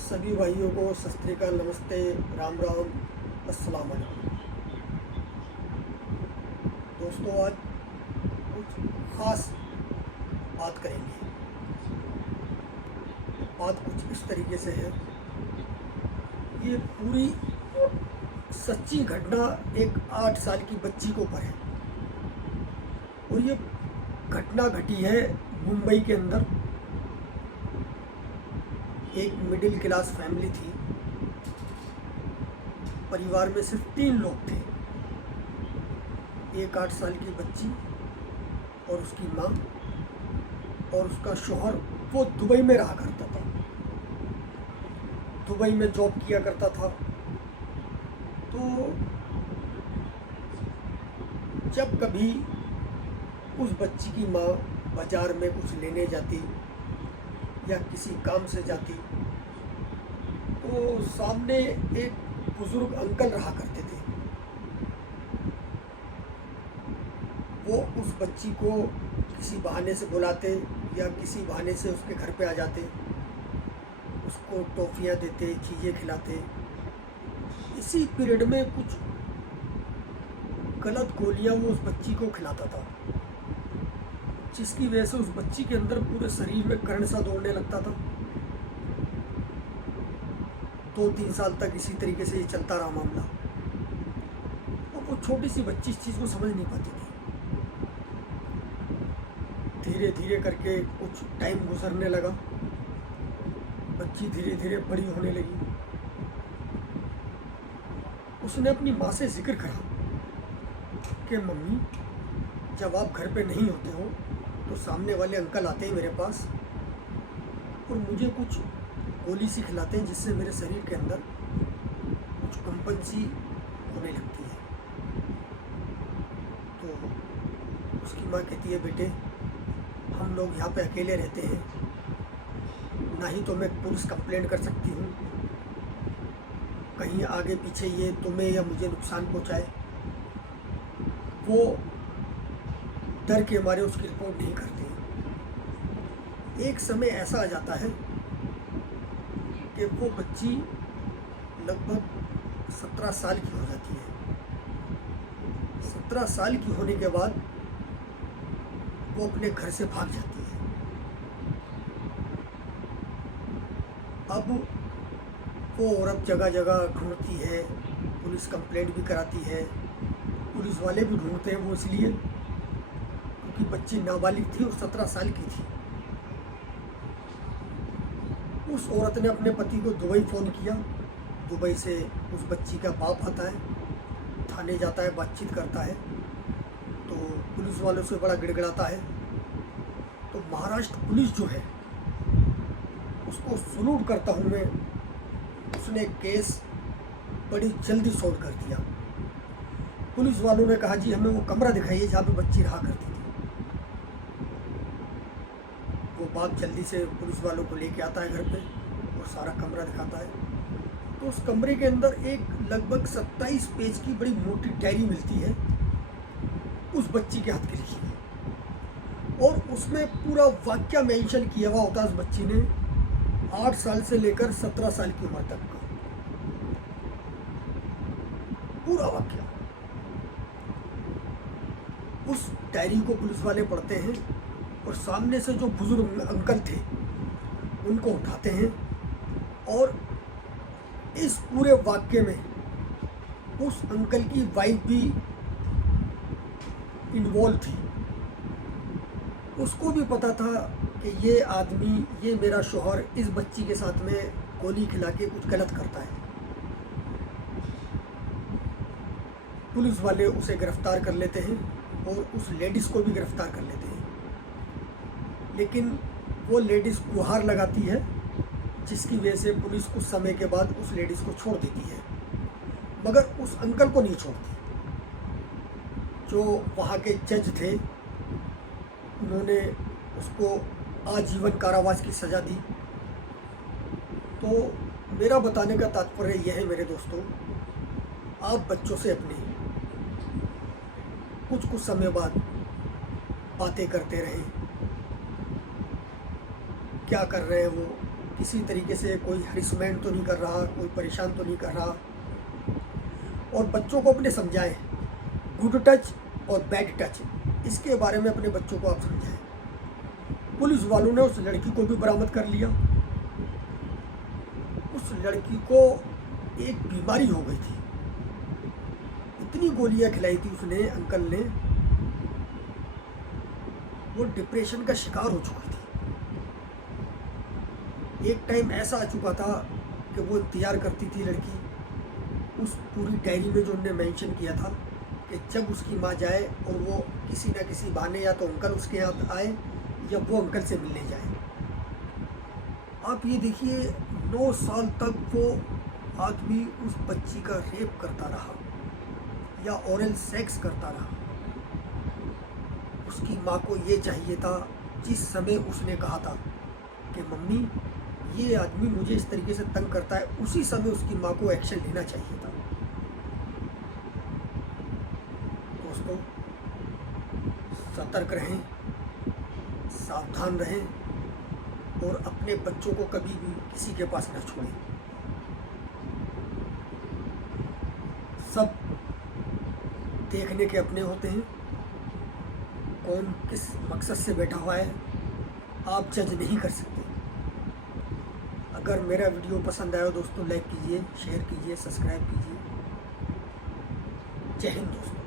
सभी भाइयों को सत श्री अकाल, नमस्ते, राम राम, अस्सलाम वालेकुम। दोस्तों, आज कुछ ख़ास बात करेंगे। बात कुछ इस तरीके से है, ये पूरी सच्ची घटना एक 8 साल की बच्ची को ऊपर है और ये घटना घटी है मुंबई के अंदर। एक मिडिल क्लास फैमिली थी, परिवार में सिर्फ 3 लोग थे, एक 8 साल की बच्ची और उसकी माँ और उसका शौहर। वो दुबई में रहा करता था, दुबई में जॉब किया करता था। तो जब कभी उस बच्ची की माँ बाज़ार में कुछ लेने जाती या किसी काम से जाती तो सामने एक बुजुर्ग अंकल रहा करते थे। वो उस बच्ची को किसी बहाने से बुलाते या किसी बहाने से उसके घर पे आ जाते, उसको टॉफ़ियाँ देते, चीज़ें खिलाते। इसी पीरियड में कुछ गलत गोलियां वो उस बच्ची को खिलाता था, जिसकी वजह से उस बच्ची के अंदर पूरे शरीर में करंट सा दौड़ने लगता था। 2-3 साल तक इसी तरीके से ये चलता रहा मामला। और वो छोटी सी बच्ची इस चीज़ को समझ नहीं पाती थी। धीरे धीरे करके कुछ टाइम गुजरने लगा, बच्ची धीरे धीरे बड़ी होने लगी। उसने अपनी माँ से जिक्र करा कि मम्मी, जब आप घर पे नहीं होते हो तो सामने वाले अंकल आते हैं मेरे पास और मुझे कुछ गोली सी खिलाते हैं, जिससे मेरे शरीर के अंदर कुछ कंपन सी होने लगती है। तो उसकी माँ कहती है, बेटे, हम लोग यहाँ पे अकेले रहते हैं, ना ही तो मैं पुलिस कंप्लेंट कर सकती हूँ, कहीं आगे पीछे ये तुम्हें या मुझे नुकसान पहुँचाए। वो डर के मारे उसकी रिपोर्ट नहीं करते। एक समय ऐसा आ जाता है कि वो बच्ची लगभग 17 साल की हो जाती है। 17 साल की होने के बाद वो अपने घर से भाग जाती है। अब वो औरत जगह जगह ढूंढती है, पुलिस कंप्लेंट भी कराती है, पुलिस वाले भी ढूंढते हैं। वो इसलिए क्योंकि बच्ची नाबालिग थी और 17 साल की थी। उस औरत ने अपने पति को दुबई फ़ोन किया। दुबई से उस बच्ची का बाप आता है, थाने जाता है, बातचीत करता है, तो पुलिस वालों से बड़ा गिड़गिड़ाता है। तो महाराष्ट्र पुलिस जो है, उसको सलूट करता हूँ मैं, उसने केस बड़ी जल्दी सॉल्व कर दिया। पुलिस वालों ने कहा, जी हमें वो कमरा दिखाइए जहाँ पे बच्ची रहा करती थी। वो बाप जल्दी से पुलिस वालों को लेके आता है घर पे और सारा कमरा दिखाता है। तो उस कमरे के अंदर एक लगभग 27 पेज की बड़ी मोटी डायरी मिलती है, उस बच्ची के हाथ की लिखी है, और उसमें पूरा वाक्य मेंशन किया हुआ होता है उस बच्ची ने 8 साल से लेकर 17 साल की उम्र तक का पूरा वाक्य। उस डायरी को पुलिस वाले पढ़ते हैं और सामने से जो बुजुर्ग अंकल थे उनको उठाते हैं, और इस पूरे वाक्य में उस अंकल की वाइफ भी इन्वॉल्व थी। उसको भी पता था कि ये आदमी, ये मेरा शौहर इस बच्ची के साथ में गोली खिला के कुछ गलत करता है। पुलिस वाले उसे गिरफ्तार कर लेते हैं और उस लेडीज़ को भी गिरफ्तार कर लेते हैं। लेकिन वो लेडीज़ गुहार लगाती है, जिसकी वजह से पुलिस कुछ समय के बाद उस लेडीज़ को छोड़ देती है, मगर उस अंकल को नहीं छोड़ती। जो वहाँ के जज थे, उन्होंने उसको आजीवन कारावास की सज़ा दी। तो मेरा बताने का तात्पर्य यह है मेरे दोस्तों, आप बच्चों से अपने कुछ समय बाद बातें करते रहें, क्या कर रहे हैं वो, किसी तरीके से कोई हरिसमेंट तो नहीं कर रहा, कोई परेशान तो नहीं कर रहा। और बच्चों को अपने समझाएं गुड टच और बैड टच, इसके बारे में अपने बच्चों को आप समझाएं। पुलिस वालों ने उस लड़की को भी बरामद कर लिया। उस लड़की को एक बीमारी हो गई थी, इतनी गोलियां खिलाई थी उसने, अंकल ने, वो डिप्रेशन का शिकार हो चुकी थी। एक टाइम ऐसा आ चुका था कि वो इंतजार करती थी लड़की, उस पूरी डायरी में जो उन्होंने मेंशन किया था कि जब उसकी माँ जाए और वो किसी न किसी बहाने या तो अंकल उसके यहाँ आए या वो अंकल से मिलने जाए। आप ये देखिए 9 साल तक वो आदमी उस बच्ची का रेप करता रहा या ओरल सेक्स करता रहा। उसकी माँ को ये चाहिए था, जिस समय उसने कहा था कि मम्मी ये आदमी मुझे इस तरीके से तंग करता है, उसी समय उसकी माँ को एक्शन लेना चाहिए था। दोस्तों, सतर्क रहें, सावधान रहें और अपने बच्चों को कभी भी किसी के पास न छोड़ें। सब देखने के अपने होते हैं, कौन किस मकसद से बैठा हुआ है आप जज नहीं कर सकते। अगर मेरा वीडियो पसंद आया हो दोस्तों, लाइक कीजिए, शेयर कीजिए, सब्सक्राइब कीजिए। जय हिंद दोस्तों।